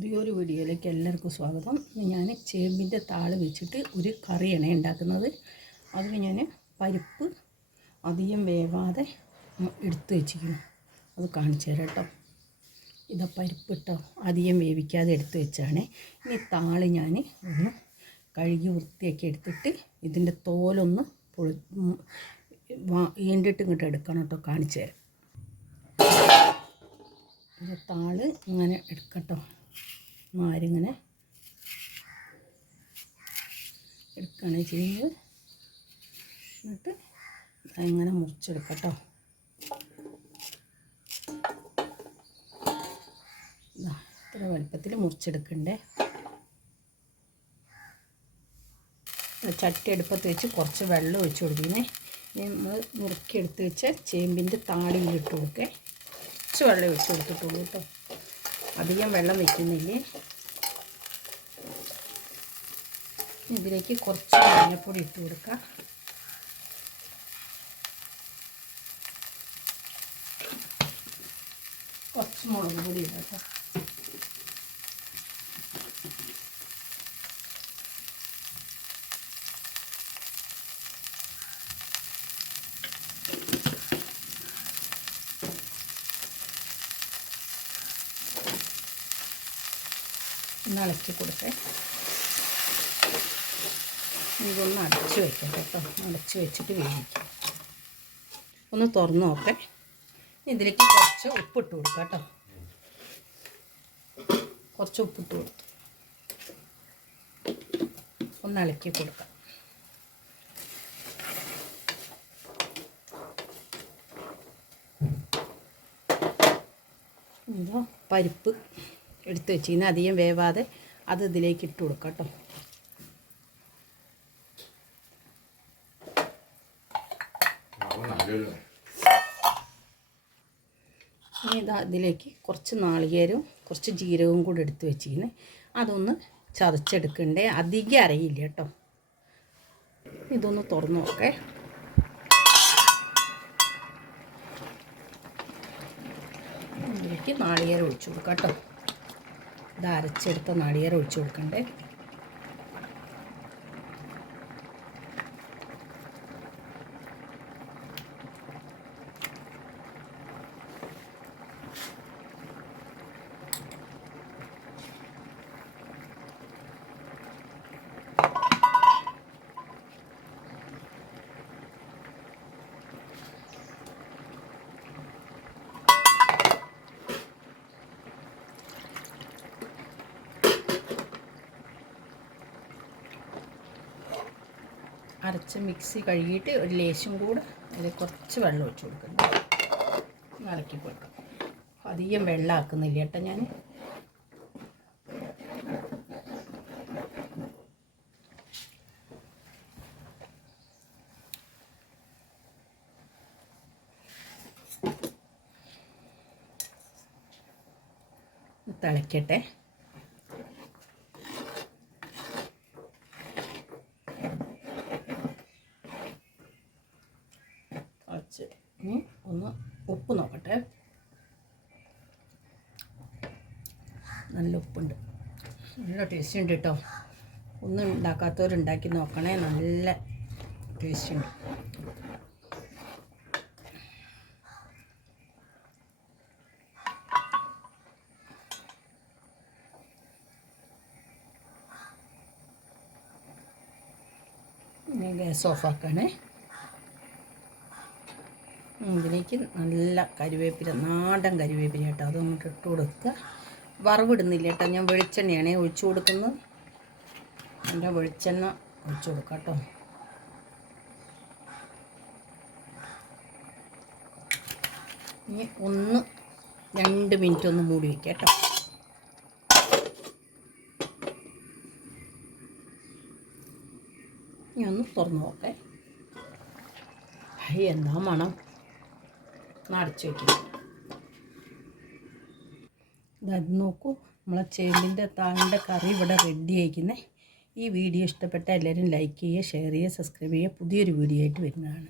പുതിയൊരു വീഡിയോയിലേക്ക് എല്ലാവർക്കും സ്വാഗതം. ഞാൻ ചേമ്പിന്റെ താൾ വെച്ചിട്ട് ഒരു കറിയാണ് ഉണ്ടാക്കുന്നത്. അതിന് ഞാൻ പരിപ്പ് അധികം വേവാതെ എടുത്തു വെച്ചിരിക്കുന്നു. അത് കാണിച്ചു തരാം കേട്ടോ. ഇതാ പരിപ്പ് കേട്ടോ. അധികം വേവിക്കാതെ എടുത്തു വെച്ചാണ്. ഇനി താൾ ഞാൻ ഒന്ന് കഴുകി വൃത്തിയാക്കി എടുത്തിട്ട് ഇതിന്റെ തോലൊന്ന് പൊളി വേണ്ടിയിട്ട് ഇങ്ങോട്ട് എടുക്കണം കേട്ടോ. കാണിച്ചു തരാം. താൾ ഇങ്ങനെ എടുക്കട്ടോ നാരിങ്ങനെ എടുക്കുകയാണ് ചെയ്യുന്നത്. എന്നിട്ട് അങ്ങനെ മുറിച്ചെടുക്കട്ടോ. ഇത്ര വലുപ്പത്തിൽ മുറിച്ചെടുക്കണ്ടേ. ചട്ടി എടുപ്പത്ത് വെച്ച് കുറച്ച് വെള്ളം ഒഴിച്ച് കൊടുക്കുന്നേ നമ്മൾ മുറുക്കിയെടുത്ത് വെച്ച ചേമ്പിന്റെ താളിയിലിട്ട് കൊടുക്കേ. കുറച്ച് വെള്ളം ഒഴിച്ച് കൊടുത്തിട്ടുള്ളൂ കേട്ടോ. അധികം വെള്ളം വയ്ക്കുന്നില്ലേ? ഇതിലേക്ക് കുറച്ച് മഞ്ഞൾപ്പൊടി ഇട്ട് കൊടുക്കാം. കുറച്ച് മുളക് പൊടി ഇടാം ഒന്ന് ഇളക്കി കൊടുക്കേ ഇതൊന്ന് അടച്ച് വയ്ക്കാം കേട്ടോ. അടച്ച് വെച്ചിട്ട് വേവിക്കാം. ഒന്ന് തുറന്ന് നോക്കേ ഇതിലേക്ക് കുറച്ച് ഉപ്പിട്ട് കൊടുക്കാം കേട്ടോ. കുറച്ച് ഉപ്പിട്ട് കൊടുത്തു. ഒന്ന് ഇളക്കി കൊടുക്കാം. ഇതാ പരിപ്പ്. എടുത്ത് വെച്ചിരുന്ന് അധികം വേവാതെ അത് ഇതിലേക്ക് ഇട്ട് കൊടുക്കാം കേട്ടോ. ഇനി ഇതാ ഇതിലേക്ക് കുറച്ച് നാളികേരവും കുറച്ച് ജീരകവും കൂടി എടുത്ത് വെച്ചിരുന്ന്. അതൊന്ന് ചതച്ചെടുക്കണ്ടേ? അധികം അരയില്ല കേട്ടോ. ഇതൊന്ന് തുറന്ന് നോക്കേ. ഇതിലേക്ക് നാളികേരം ഒഴിച്ചു കൊടുക്കാം കേട്ടോ. ഇത് അരച്ചെടുത്ത നാളികേരം ഒഴിച്ചു കൊടുക്കണ്ടേ? അരച്ച മിക്സി കഴുകിയിട്ട് ഒരു ലേശം കൂടെ അതിൽ കുറച്ച് വെള്ളം ഒഴിച്ച് കൊടുക്കണം. ഇളക്കി കൊടുക്കാം അധികം വെള്ളം ആക്കുന്നില്ല കേട്ടോ ഞാൻ. തിളയ്ക്കട്ടെ കുറച്ച് ഒന്ന് ഉപ്പ് നോക്കട്ടെ. നല്ല ഉപ്പുണ്ട്. നല്ല ടേസ്റ്റ് ഉണ്ട് കേട്ടോ ഒന്നും ഉണ്ടാക്കാത്തവരുണ്ടാക്കി നോക്കണേ നല്ല ടേസ്റ്റ് ഉണ്ട്. ഗ്യാസ് ഓഫാക്കണേ ഇതിലേക്ക് നല്ല കരിവേപ്പില നാടൻ കരിവേപ്പില കേട്ടോ. അതങ്ങോട്ട് ഇട്ട് കൊടുക്കുക. വറവിടുന്നില്ല കേട്ടോ. ഞാൻ വെളിച്ചെണ്ണയാണ് ഒഴിച്ചു കൊടുക്കുന്നത്. എന്റെ വെളിച്ചെണ്ണ ഒഴിച്ചു കൊടുക്കാം കേട്ടോ. ഇനി ഒന്ന് രണ്ട് മിനിറ്റ് ഒന്ന് മൂടി വയ്ക്കാം കേട്ടോ. ഇനി ഒന്ന് തുറന്നു നോക്കേ. എന്താ മണം. അടച്ചു വയ്ക്കും ഇതായത് നോക്കൂ നമ്മളെ ചേമ്പിന്റെ താണ്ട കറി ഇവിടെ റെഡി ആയിരിക്കുന്നത് ഈ വീഡിയോ ഇഷ്ടപ്പെട്ട എല്ലാവരും ലൈക്ക് ചെയ്യുക ഷെയർ ചെയ്യുക സബ്സ്ക്രൈബ് ചെയ്യുക. പുതിയൊരു വീഡിയോ ആയിട്ട് വരുന്നതാണ്.